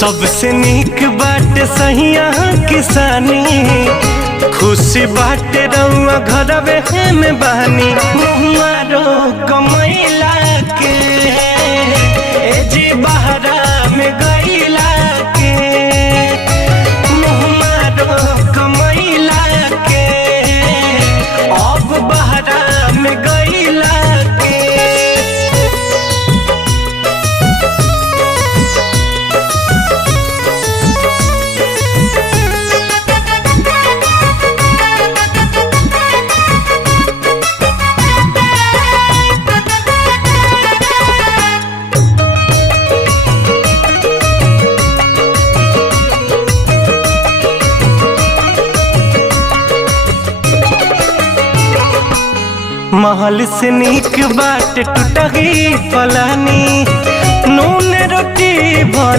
सबसे नीक बाटे सहिया किसानी, खुशी बाटे रउआ घरवे में बानी। मुहारो कमैला के जी बहरा में गईला के, मुहारो कमैला के अब बहरा में गईला के। महल से नीक बाट टूटही फलानी, नून रोटी भला